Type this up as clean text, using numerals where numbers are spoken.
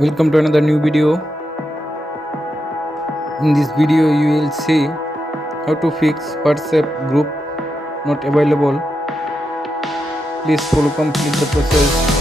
Welcome to another new video. In this video you will see how to fix WhatsApp group not available. Please follow complete the process.